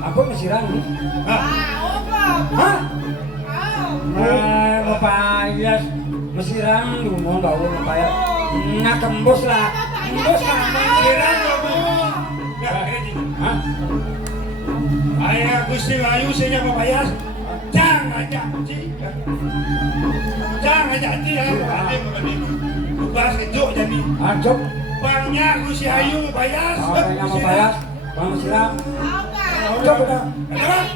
Apa mesiran? Hah? Mapayas mesiran lunga bawa mapayas. Nah kembus lah. Kembus lah mesiran kamu. Hah? Ayah Gusti Ayu sehingga mapayas. Jangan aja sih. Jangan aja sih ya. Bebas kejuk jadi. Ajok. Bangnya Gusti Ayu mapayas. Bangnya mapayas. Bang mesiran. Ajok udah. Kenapa?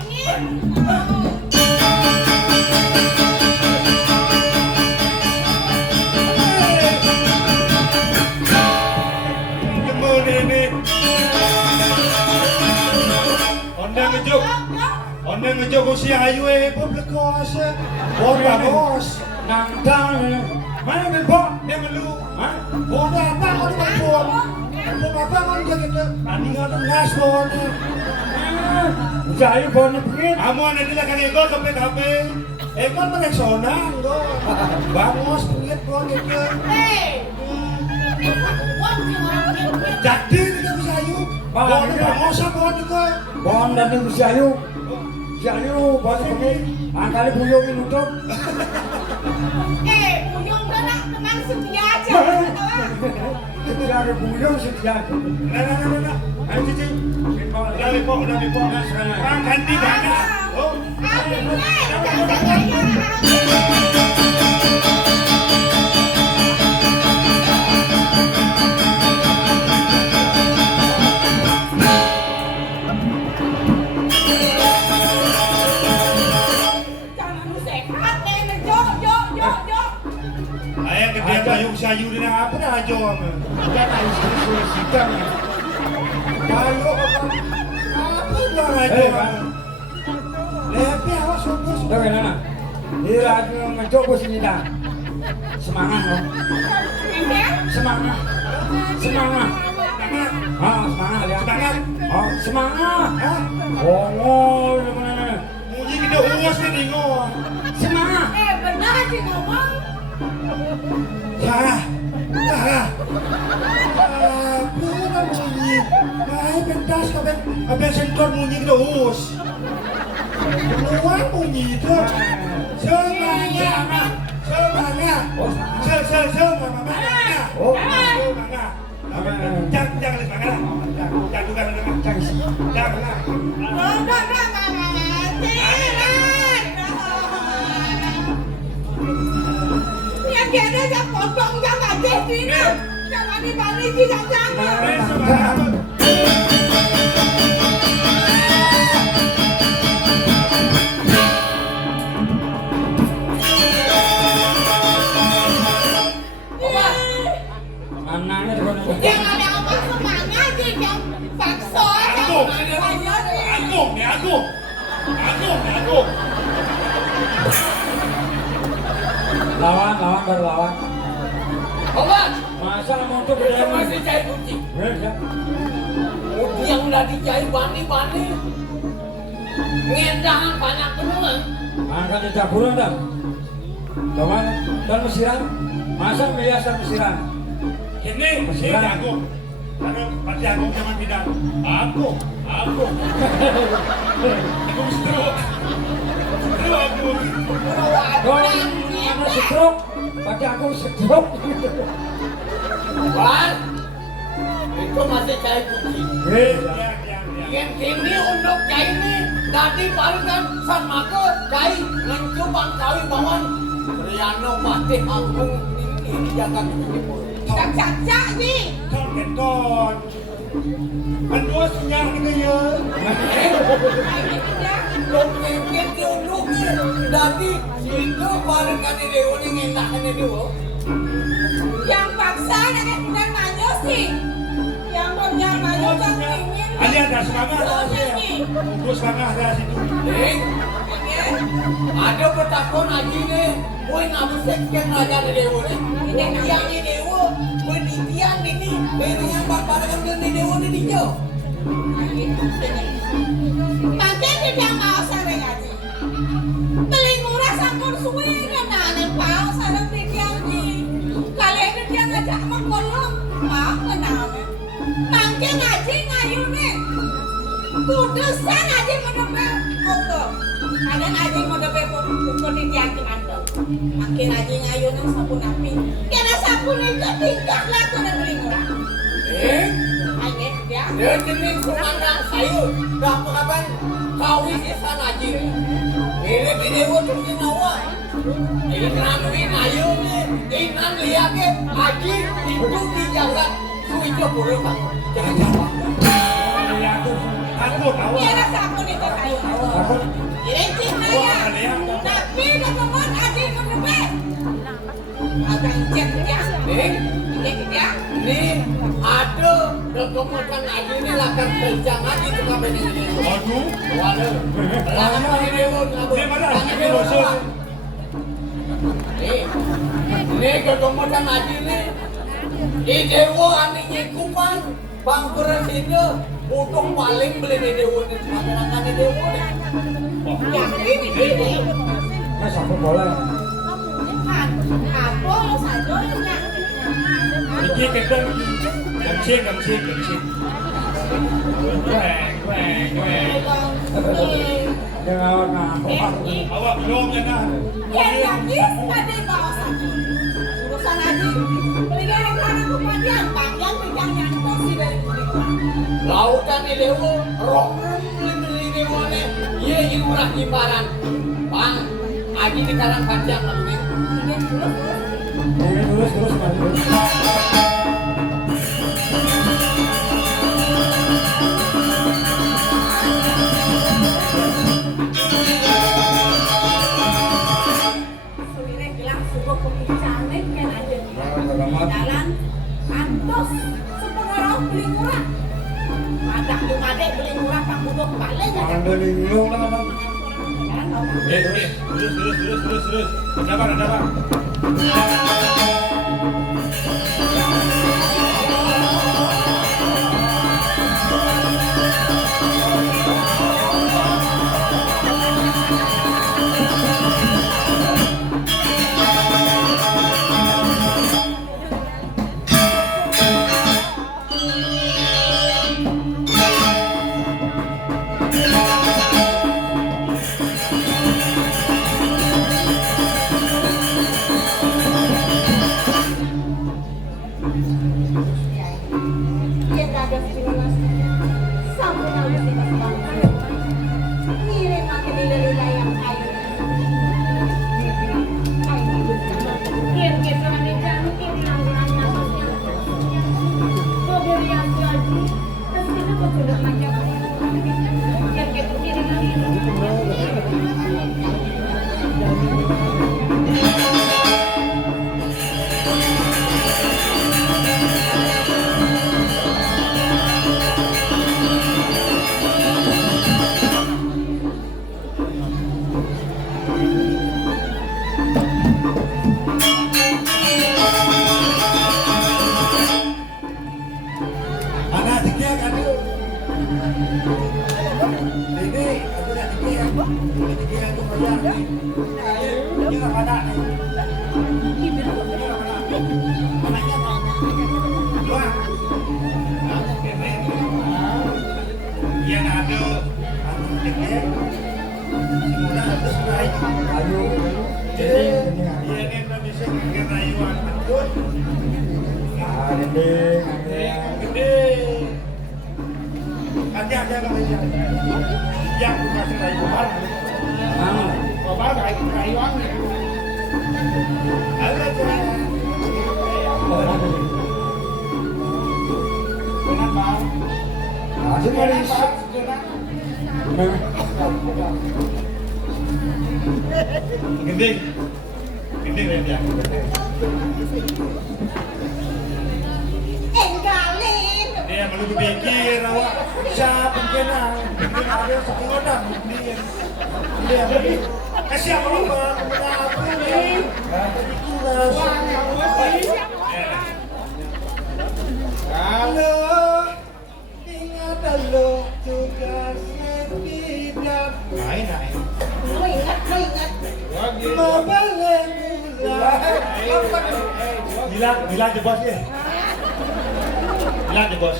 Onde ngejuk Gusti Ayu publikos. Bos. Nangdang. Mana belbo? Dia melu. Hah? Boda apa kau telepon? Telepon apa kau dia gitu? Tadi kau ngas bon. Gusti Ayu bon begini. Kamu ada di lakan ekor sampai kape. Ekor pakai sonang kau. Bangos pengit bon gitu. Jadi dengan Gusti Ayu. Bon bangos apa bon itu? Bon dan Gusti Ayu. Gusti Ayu bon begini. Angkali buyung nutup. Buyung berak tenang setia aja. Setia ada buyung setia. Nah. Ayo cici. Udah bipok. Bang ganti banyak. Oh. Sayu din apa dah ajo ame. Jangan isu sidang. Ayo apa dah ajo. Lepi awas fokus. Dah mana? Dia lagi mencoba sini dah. Semangat loh. Semangat. Semangat ya. Semangat. Oh, mana? Munyi kita urus ni dengar. Semangat. Benar sih ngomong. Aku nak bunyi. Baik pentas kau ben sentor bunyi terus. Keluar bunyi tu. Semangat. Semangat. Oh, semangat. Jangan semangat. Jangan juga semangat. Jangan. Dia dah potong jangan deh sini. Jangan dibalik jangan. Jangan ada apa semangat sih yang paksa. Aku. Lawan baru lawan. Obat. Masa mau tuh beda Masih cair kunci. Kunci yang udah dicair bani. Ngendahan banyak penuh. Angkat di caburan dah. Lawan dan mesiran. Masa biasa mesiran. Ini mesiran aku. Karena pasti aku zaman tidak. Aku. Aku stroke. Karena stroke, pasti aku stroke. Wan, itu masih cair kunci. Yang ini untuk cair ini, tadi barusan sama ke cair mencubang kawi bawang. Riano mati agung ini jaga kunci. Cak ni. Kon. Andua senyap ni ya. Long mungkin diunduk ni. Tadi itu barusan di dewa ni ngendak ni dewa. Yang paksa nak sedang maju sih. Yang punya maju tak ingin. Ali ada semangat dah sini. Tunggu semangat dah situ. Ada pertakon haji ni. Boy nak bersekian raja di dewa ni. Yang ni dewa. Penitian ini. Beri yang berbarang di dewa ni dia. Pakai tidak mau saya ngaji. Beli murah sampun suwe dan anak pau sarang tiga ni. Kalau itu dia ngajak mengkolong, mau kenal. Pakai ngaji ngayu ni. Kudusan aja menepe ukur. Kadang aja menepe ukur di tiang mantel. Makin aja ngayu nang sabun api. Kena sabun itu tingkah laku dan beli murah. Aja dia. Dia jenis kumandang sayur. Kapan kawin isan aja. Ini video tuh nawa. Inan win ayo nih. Inan lihat ke aji itu di jalan. Itu boleh tak? Jangan. Takut tahu. Kena sabun itu kayu. Takut. Ini cina ya. Tapi ketemuan aja menepe. Agak cek dia. Dia. Nih ada kekomodan aja ini lakukan kerjaan itu kapan ini? Aduh. Waduh. Lakukan ini Dia mana? Ini bosor. Nih kekomodan aja ini. Di dewa anaknya kuman. Bangkuran sini untuk paling beli di dewa ini cuma menangkan di dewa nih. Yang ini. Mas aku boleh. Apa lo saja yang Iki kedeng. Gamsing. Jangan awak belum jangan. yang tadi kawasan urusan aja beli karena kemudian panjang yang posisi dari Lautan di dewa, rongrong beli dewa nih. Iya murah imbaran. Bang, aji di karang panjang lalu nih. Terus maju. Suwireh gelang subuh pembicaraan kan aja jalan antos sepengaruh beli murah madak dumadek beli murah pak budok balik aja Jangan linglung lah bang. Terus. Ada apa? dia gagal jelas sampai harus dikasih ngirim makin dari layang air Anak tiga kan tu. Ini aku nak tiga. Tiga tu bayar ni. Ini nak mana ni? Anaknya dua. Yang ada tiga. Semula ada serai. Ayu. Jadi dia ni tak bisa kerayuan betul. Gede. Ada kalau yang bukan rayuan. Bapak rayuan. Ada tuh. Kenapa? Masih manis. Gede. Gede dia. enggalin Dia belum pikir awak siapa kenal. Ada satu orang dia kasih apa bang? Aku ni. Tadi kuras. Kalau ingat lo tugas tidak main. lo ingat Mabale mula. Bilang je bos dia. Bilang je bos.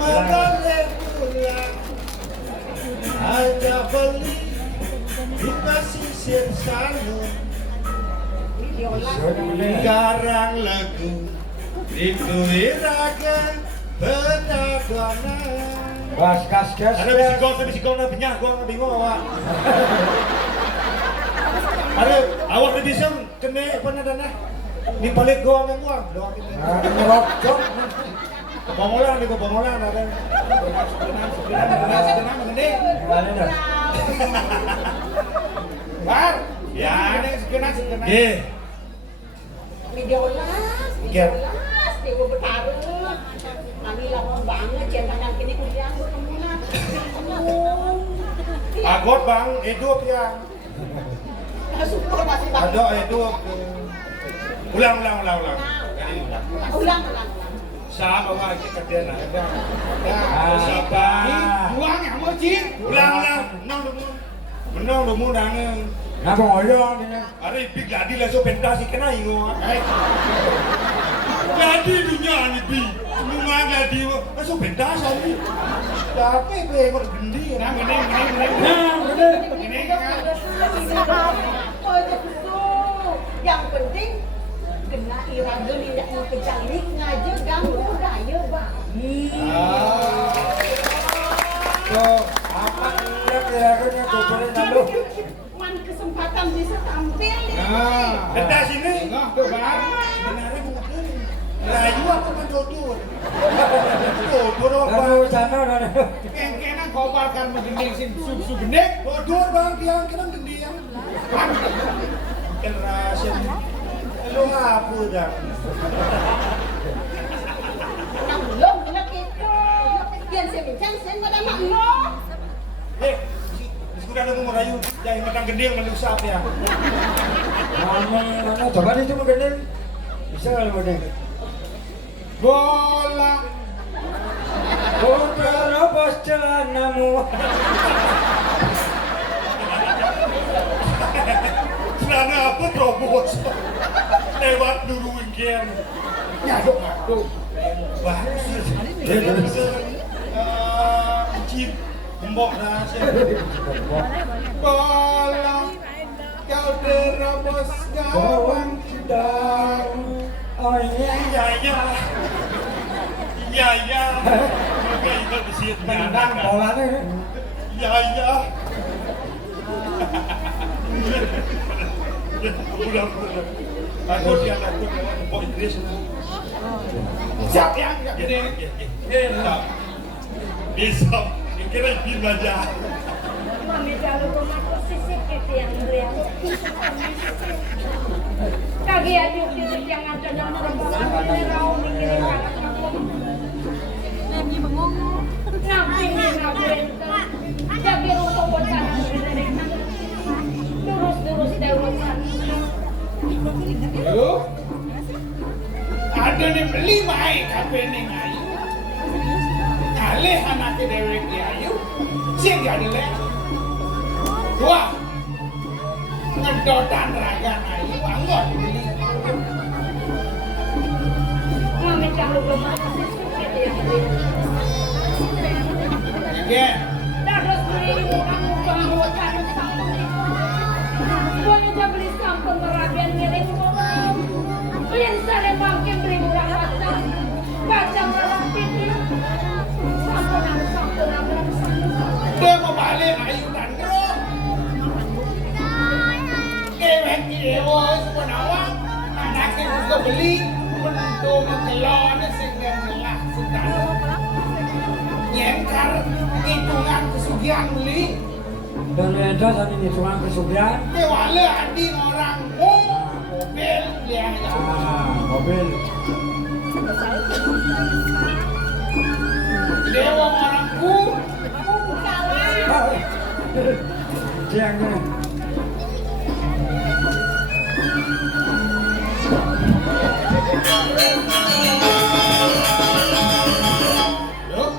Mabale beli di pesisir sana. Garang lagu itu iraga pedagana. Gas gas gas. Ada bisikon na pinyah gua bingung awak. Ada awak di bisa kena apa dana? Di balik gua nang gua. Doa kita. Ngerokok. Kebangolan di kebangolan ada. Senang gede. Ada dah. Bar. Ya, ini segenap. Nggih. Video las, Dewa Betara. Kami lama banget jangan kini kuliah berkemunan. Agot bang, hidup ya. Syukur masih banget. Ada hidup. Ulang. Ulang. Sama lagi kerjaan ada. Siapa? Buang yang mau Cing. Ulang. Menang dulu nang. Napa ngoyo ini? Ada big ladi lah so pentas ikan aing ngomong. Ladi dunia ni bi. Lumang ladi so pentas ani. Tapi be bergendi. Nang ini. Oh, itu betul. Yang penting kena irage tidak mau kecalik ngaja ganggu daya bang. So, apa enggak kira-kira boleh lalu? Man kesempatan bisa tampil. Pentas ini. Tuh bang. Sebenarnya bukan. Layu apa kan jodoh. Jodoh Lalu apa? sana dah. Kena kobar kan menggending sin su gendek. Jodoh bang tiang kena gendiang. Kerasa. Lu apa dah? Nang belum nak itu. Yang saya bincang saya pada mak lo. Sudah ada merayu, jangan makan gending melusap ya. Mana coba itu mungkin bisa kalau mungkin. Bola. Terobos celanamu. Celana apa terobos? Lewat dulu weekend. Nyaduk aku. Bagus. Cip, mbok dah. Bola. Kau terobos gawang Sedang. Oh iya. Ya. Oke, itu di sini. Tendang bolanya. Ya. Udah. Takut ya, mbok Inggris. Siap yang gending. Bisa. Kira bin aja. Mami kalau tomato sisik gitu yang beliau. Kagi aja sisik yang ada dalam rombongan ini rau mikirin anak kamu. Nabi bengong. Nabi jadi rumput buat tanah berderet. Terus dewasa. Yo. Ada nih beli mai kafe nih ayu. Kali anak dewek di ayu. Sih gak ada lek. Wah. Ngedotan raga ayu anggot beli. Mami kalau tomato sisik gitu yang beliau. Oke. Terus beli kamu buat tanah sampun itu. Boleh aja beli sampun merabian miring orang. Yang sare bangke beli murah baca merah piti. Sampun. Dia mau balik ayu tandro. Dewek di dewa semua nawang. Anaknya juga beli. Untuk telurnya sehingga ngelah sedang. Nyengkar hitungan kesugihan beli. Dan itu tadi di sungai kesugihan. Kewala adi orang mobil dia aja. Mobil. Dewa orangku Siangnya. Loh.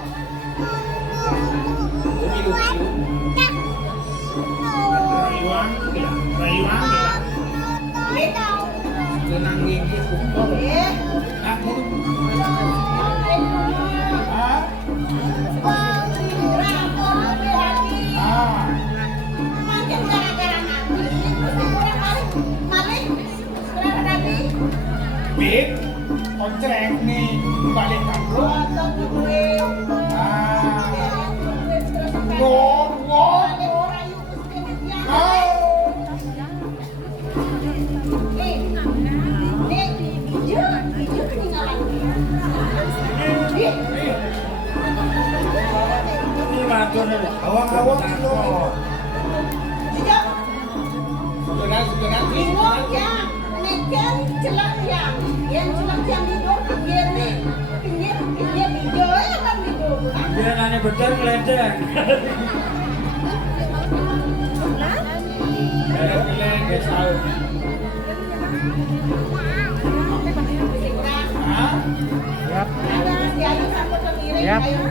Rayuan. Tenang gigi kumpul. Aku. Ah. kocrek nih balik kampung. Atau gue. Ah, Terus sampai. ngomong. Orang yuk terus kena dia. Oh. Hijau ketinggalan. Ini matur Awang-awang lo. Hijau. Sudah. Bingung ya. Nekan celak yang celak yang hidup pinggir nih. Pinggir hijau ya kan hidup. dia nanya betul ngeledek. Hah? Ada si Ayu sampai ke miring. Yap. Ayo.